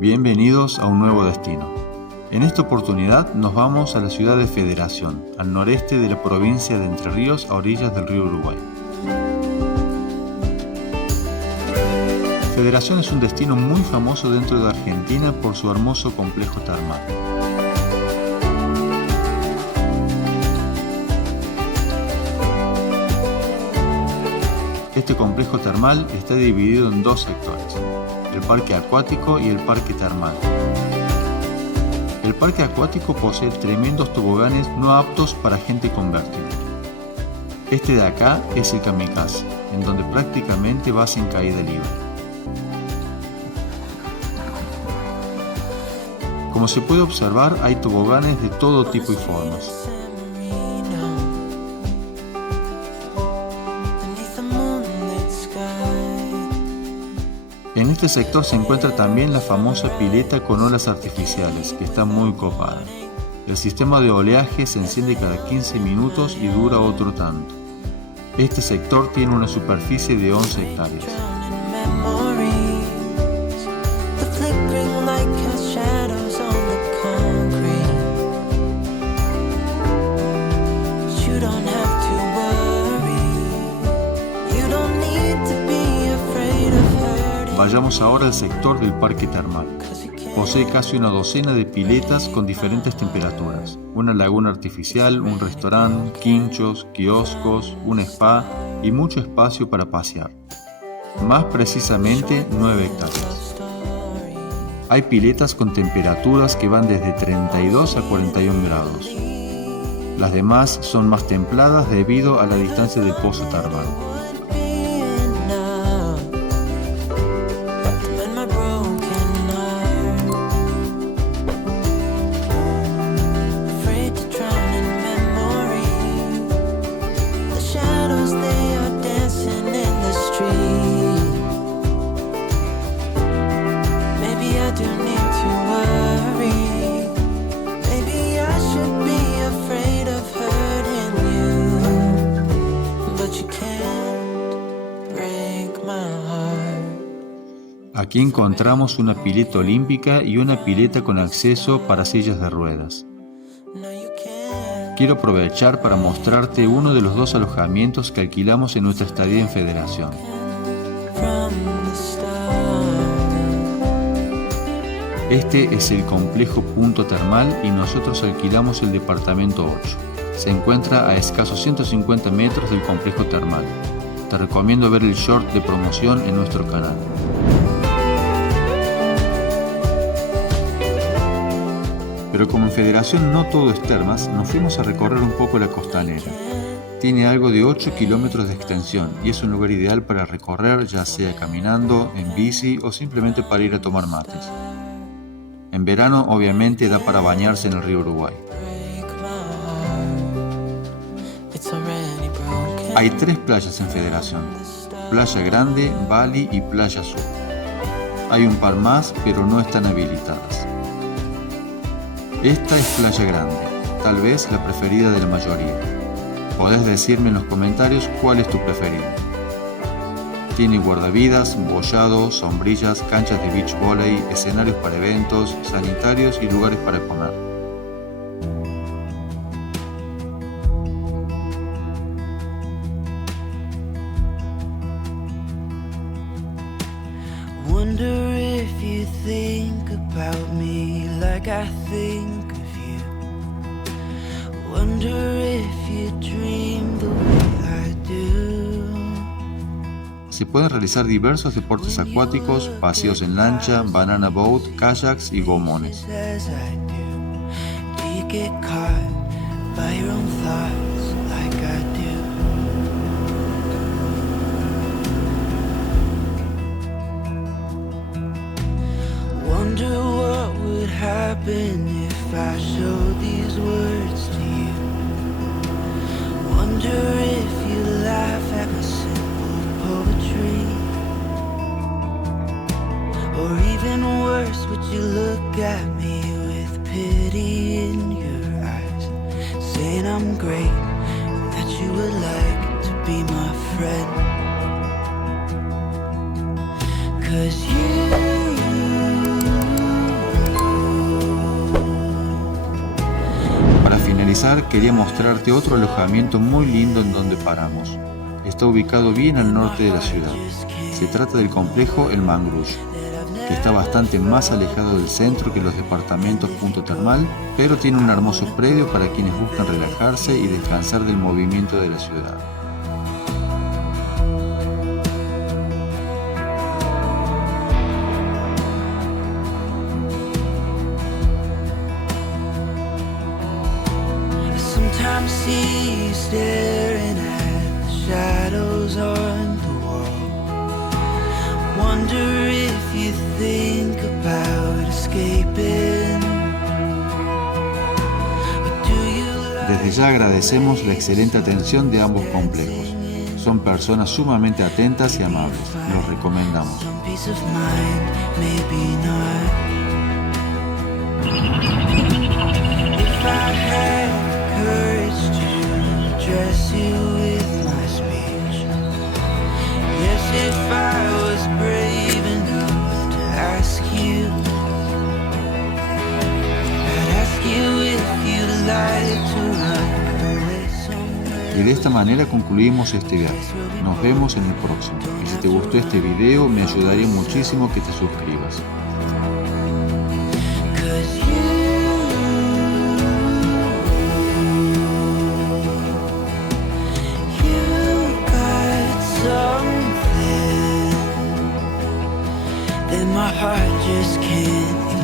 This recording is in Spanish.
Bienvenidos a un nuevo destino. En esta oportunidad nos vamos a la ciudad de Federación, al noreste de la provincia de Entre Ríos, a orillas del río Uruguay. Federación es un destino muy famoso dentro de Argentina por su hermoso complejo termal. Este complejo termal está dividido en dos sectores, el parque acuático y el parque termal. El parque acuático posee tremendos toboganes no aptos para gente con vértigo. Este de acá es el kamikaze, en donde prácticamente vas en caída libre. Como se puede observar, hay toboganes de todo tipo y formas. En este sector se encuentra también la famosa pileta con olas artificiales, que está muy copada. El sistema de oleaje se enciende cada 15 minutos y dura otro tanto. Este sector tiene una superficie de 11 hectáreas. Vayamos ahora al sector del parque termal. Posee casi una docena de piletas con diferentes temperaturas, una laguna artificial, un restaurante, quinchos, kioscos, un spa y mucho espacio para pasear. Más precisamente 9 hectáreas. Hay piletas con temperaturas que van desde 32 a 41 grados. Las demás son más templadas debido a la distancia del pozo termal. Aquí encontramos una pileta olímpica y una pileta con acceso para sillas de ruedas. Quiero aprovechar para mostrarte uno de los dos alojamientos que alquilamos en nuestra estadía en Federación. Este es el complejo Punto Termal y nosotros alquilamos el departamento 8. Se encuentra a escasos 150 metros del complejo termal. Te recomiendo ver el short de promoción en nuestro canal. Pero como en Federación no todo es termas, nos fuimos a recorrer un poco la costanera. Tiene algo de 8 kilómetros de extensión y es un lugar ideal para recorrer, ya sea caminando, en bici o simplemente para ir a tomar mates. En verano obviamente da para bañarse en el río Uruguay. Hay 3 playas en Federación: Playa Grande, Bali y Playa Sur. Hay un par más, pero no están habilitadas. Esta es Playa Grande, tal vez la preferida de la mayoría. Podés decirme en los comentarios cuál es tu preferida. Tiene guardavidas, bollado, sombrillas, canchas de beach volley, escenarios para eventos, sanitarios y lugares para comer. Wonder if you think about me like I think of you. Wonder if you dream the way I do. Se pueden realizar diversos deportes acuáticos, paseos en lancha, banana boat, kayaks y gomones. Do you get caught by your own thoughts like I do? Wonder what would happen if I showed these words to you. Wonder if you laugh at my simple poetry. Or even worse, would you look at me with pity in your eyes, saying I'm great and that you would like to be my friend? 'Cause you empezar, quería mostrarte otro alojamiento muy lindo en donde paramos. Está ubicado bien al norte de la ciudad. Se trata del complejo El Mangrush, que está bastante más alejado del centro que los departamentos Punto Termal, pero tiene un hermoso predio para quienes buscan relajarse y descansar del movimiento de la ciudad. Sometimes see you staring at the shadows on the wall. Wonder if you think about escaping. Or do you Desde ya agradecemos la excelente atención de ambos complejos. Son personas sumamente atentas y amables. Los recomendamos. some peace of mind? Maybe not. If I had courage to address you with my speech, yes, if I was brave enough to ask you, I'd ask you if you'd like to run away somewhere. Y de esta manera concluimos este viaje. Nos vemos en el próximo. Y si te gustó este video, me ayudaría muchísimo que te suscribas. 'Cause you got something that my heart just can't